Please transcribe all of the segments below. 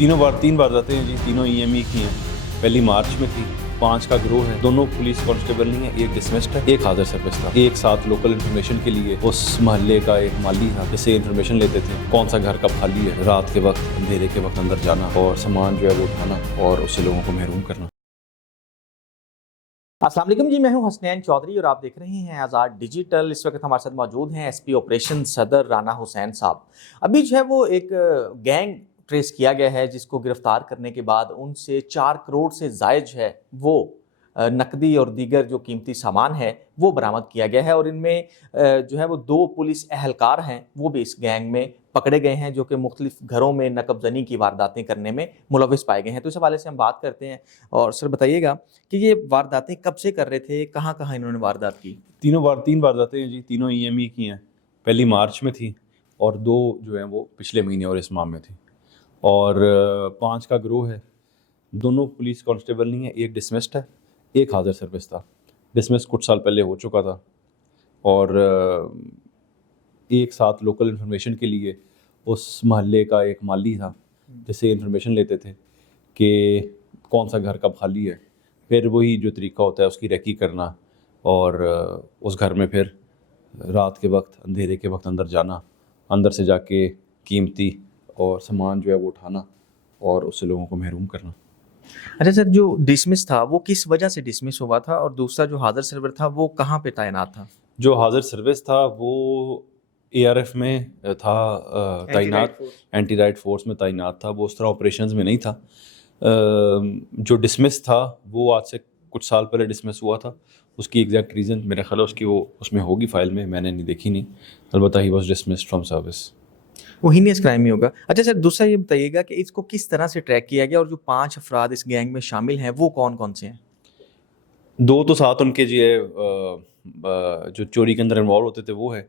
तीन वारदातें हैं जी, तीनों ईएमई की हैं। पहली मार्च में थी, 5 का ग्रोह है, दोनों पुलिस कांस्टेबल नहीं है, एक डिसमिस्ड है, एक हाजिर सर्विस था। एक साथ लोकल इन्फॉर्मेशन के लिए उस मोहल्ले का एक माली था, जिससे इन्फॉर्मेशन लेते थे कौन सा घर कब खाली है, रात के वक्त अंधेरे के वक्त अंदर जाना और सामान जो है वो उठाना और उससे लोगों को महरूम करना। अस्सलाम वालेकुम जी, मैं हूं हसनैन चौधरी और आप देख रहे हैं आज़ाद डिजिटल। इस वक्त हमारे साथ मौजूद हैं एसपी ऑपरेशन सदर राना हुसैन साहब। अभी जो है वो एक गैंग ट्रेस किया गया है, जिसको गिरफ्तार करने के बाद उनसे 4 करोड़ से जायद है वो नकदी और दीगर जो कीमती सामान है वो बरामद किया गया है। और इनमें जो है वो 2 पुलिस एहलकार हैं, वो भी इस गैंग में पकड़े गए हैं, जो कि मुख्तलिफ घरों में नकबजनी की वारदातें करने में मुलविस पाए गए हैं। तो इस हवाले से हम बात करते हैं। और सर बताइएगा कि ये वारदातें कब से कर रहे थे, कहाँ कहाँ इन्होंने वारदात की? तीन वारदातें हैं जी, तीनों ईएमई की हैं। पहली मार्च में थी और 2 जो हैं वो पिछले महीने और इस माह में थी। और 5 का ग्रोह है, दोनों पुलिस कांस्टेबल नहीं है, एक डिसमिस्ड है, एक हाजिर सर्विस था। डिसमिस कुछ साल पहले हो चुका था और एक साथ लोकल इन्फॉर्मेशन के लिए उस मोहल्ले का एक माली था, जिससे इन्फॉर्मेशन लेते थे कि कौन सा घर कब खाली है। फिर वही जो तरीका होता है उसकी रेकी करना और उस घर में फिर रात के वक्त अंधेरे के वक्त अंदर जाना, अंदर से जाके कीमती और सामान जो है वो उठाना और उससे लोगों को महरूम करना। अच्छा सर, जो डिसमिस था वो किस वजह से डिसमिस हुआ था, और दूसरा जो हाजिर सर्वर था वो कहाँ पे तैनात था? जो हाजिर सर्विस था वो एआरएफ में था तैनात, एंटी राइट फोर्स में तैनात था। वो उस तरह ऑपरेशंस में नहीं था। जो डिसमिस था वो आज से कुछ साल पहले डिसमिस हुआ था। उसकी एग्जैक्ट रीज़न मेरा ख्याल है उसकी वो उसमें होगी फाइल में, मैंने नहीं देखी नहीं। अलबत्ता he was dismissed from service. वो हीनियस क्राइम ही होगा। अच्छा सर, दूसरा ये बताइएगा कि इसको किस तरह से ट्रैक किया गया, और जो 5 अफराद इस गैंग में शामिल हैं वो कौन कौन से हैं? 2 तो साथ उनके जो है जो चोरी के अंदर इन्वॉल्व होते थे वो है।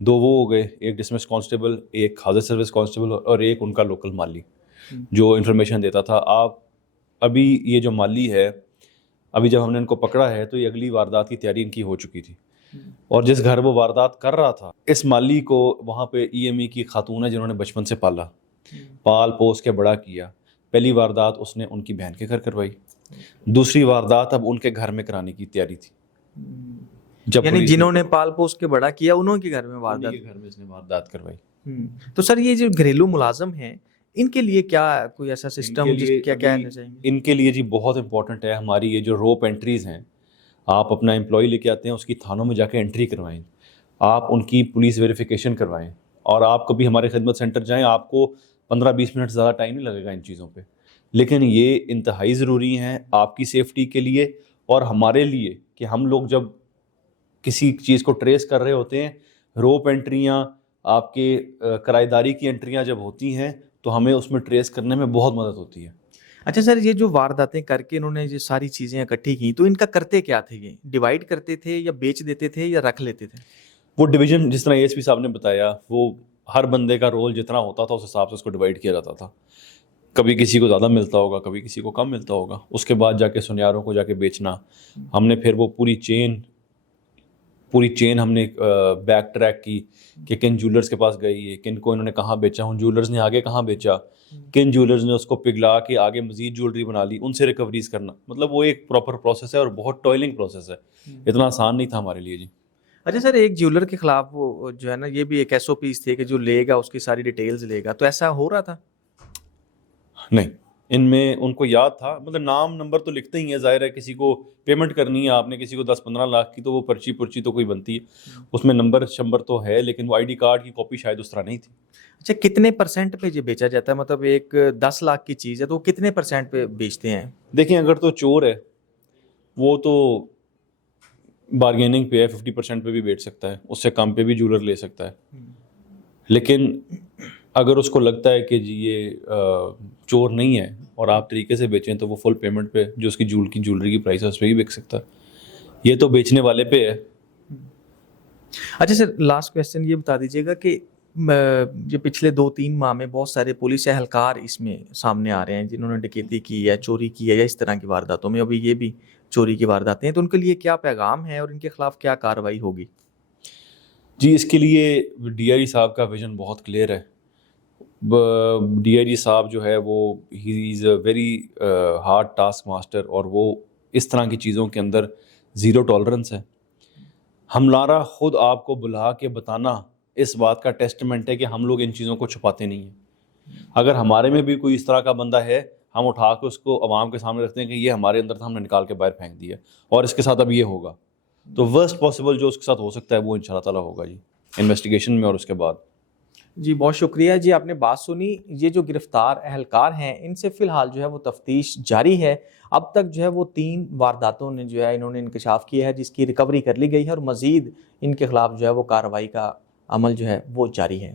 2 वो हो गए, एक डिसमिस कांस्टेबल, एक हाजिर सर्विस कांस्टेबल और एक उनका लोकल माली जो इन्फॉर्मेशन देता था। आप अभी ये जो माली है, अभी जब हमने इनको पकड़ा है तो ये अगली वारदात की तैयारी इनकी हो चुकी थी। और जिस घर वो वारदात कर रहा था, इस माली को वहाँ पे ईएमई की खातून है जिन्होंने बचपन से पाला, पाल पोस के बड़ा किया। पहली वारदात उसने उनकी बहन के घर करवाई, दूसरी वारदात अब उनके घर में कराने की तैयारी थी। जब यानी पुलिस जिन्होंने पाल पोस के बड़ा किया उन्हों के घर में वारदात। के घर में इसने वारदात करवाई। तो सर ये जो घरेलू मुलाजम हैं, इनके लिए क्या कोई ऐसा सिस्टम इनके लिए क्या कहना चाहिए? इनके लिए जी बहुत इंपॉर्टेंट है हमारी ये जो रोप एंट्रीज़ हैं। आप अपना एम्प्लॉय लेके आते हैं, उसकी थानों में जाके एंट्री करवाएं, आप उनकी पुलिस वेरिफिकेशन करवाएं। और आप कभी हमारे खिदमत सेंटर जाएं, आपको 15-20 मिनट ज़्यादा टाइम नहीं लगेगा इन चीज़ों पे। लेकिन ये इंतहाई ज़रूरी हैं आपकी सेफ्टी के लिए और हमारे लिए कि हम लोग जब किसी चीज़ को ट्रेस कर रहे होते हैं, रोप एंट्रियाँ, आपके किराएदारी की एंट्रियाँ जब होती हैं तो हमें उसमें ट्रेस करने में बहुत मदद होती है। अच्छा सर, ये जो वारदातें करके इन्होंने ये सारी चीज़ें इकट्ठी की, तो इनका करते क्या थे? ये डिवाइड करते थे या बेच देते थे या रख लेते थे? वो डिवीज़न जिस तरह एएसपी साहब ने बताया, वो हर बंदे का रोल जितना होता था उस हिसाब से उसको डिवाइड किया जाता था। कभी किसी को ज़्यादा मिलता होगा, कभी किसी को कम मिलता होगा। उसके बाद जाके सुनियारों को जाके बेचना। हमने फिर वो पूरी चेन हमने बैक ट्रैक की कि किन ज्वेलर्स के पास गई है, किन को इन्होंने कहाँ बेचा, उन ज्वेलर्स ने आगे कहाँ बेचा, किन ज्वेलर्स ने उसको पिघला के आगे मजीद ज्वेलरी बना ली, उनसे रिकवरीज करना। मतलब वो एक प्रॉपर प्रोसेस है और बहुत टॉयलिंग प्रोसेस है। इतना आसान नहीं था हमारे लिए जी। अच्छा सर, एक ज्वेलर के खिलाफ वो जो है ना, ये भी एक एसओपीज थे कि जो लेगा उसकी सारी डिटेल्स लेगा, तो ऐसा हो रहा था? नहीं, इनमें उनको याद था, मतलब नाम नंबर तो लिखते ही है। जाहिर है किसी को पेमेंट करनी है आपने, किसी को 10-15 लाख की, तो वो पर्ची तो कोई बनती है, उसमें नंबर शंबर तो है, लेकिन वो आईडी कार्ड की कॉपी शायद उस तरह नहीं थी। अच्छा, कितने परसेंट पे ये बेचा जाता है? मतलब एक 10 लाख की चीज़ है तो वो कितने परसेंट पे बेचते हैं? देखिए, अगर तो चोर है वो तो बार्गेनिंग पे है, 50% पे भी बेच सकता है, उससे कम पे भी ज्वेलर ले सकता है। लेकिन अगर उसको लगता है कि जी ये चोर नहीं है और आप तरीके से बेचें, तो वो फुल पेमेंट पे जो उसकी ज्वेलरी की प्राइस है उस पर भी बिक सकता है। ये तो बेचने वाले पे है। अच्छा सर, लास्ट क्वेश्चन ये बता दीजिएगा कि ये पिछले 2-3 माह में बहुत सारे पुलिस एहलकार इसमें सामने आ रहे हैं जिन्होंने डकैती की है, चोरी की है, या इस तरह की वारदातों में, अभी ये भी चोरी की वारदातें हैं, तो उनके लिए क्या पैगाम है और इनके खिलाफ क्या कार्रवाई होगी? जी, इसके लिए डीआई साहब का विजन बहुत क्लियर है। DIG साहब जो है वो he is a very hard task master, और वो इस तरह की चीज़ों के अंदर ज़ीरो टॉलरेंस है। हमारा ख़ुद आपको बुला के बताना इस बात का टेस्टमेंट है कि हम लोग इन चीज़ों को छुपाते नहीं हैं। अगर हमारे में भी कोई इस तरह का बंदा है, हम उठा के उसको अवाम के सामने रखते हैं कि ये हमारे अंदर था, हमने निकाल के बाहर फेंक दिया और इसके साथ अब ये होगा, तो वर्स्ट पॉसिबल जो उसके साथ हो सकता है वो इंशाल्लाह ताला होगा जी, इन्वेस्टिगेशन में और उसके बाद। जी बहुत शुक्रिया जी, आपने बात सुनी। ये जो गिरफ्तार अहलकार हैं इनसे फ़िलहाल जो है वो तफ्तीश जारी है। अब तक जो है वो 3 वारदातों ने जो है इन्होंने इंकशाफ किया है, जिसकी रिकवरी कर ली गई है और मज़ीद इनके ख़िलाफ़ जो है वो कार्रवाई का अमल जो है वो जारी है।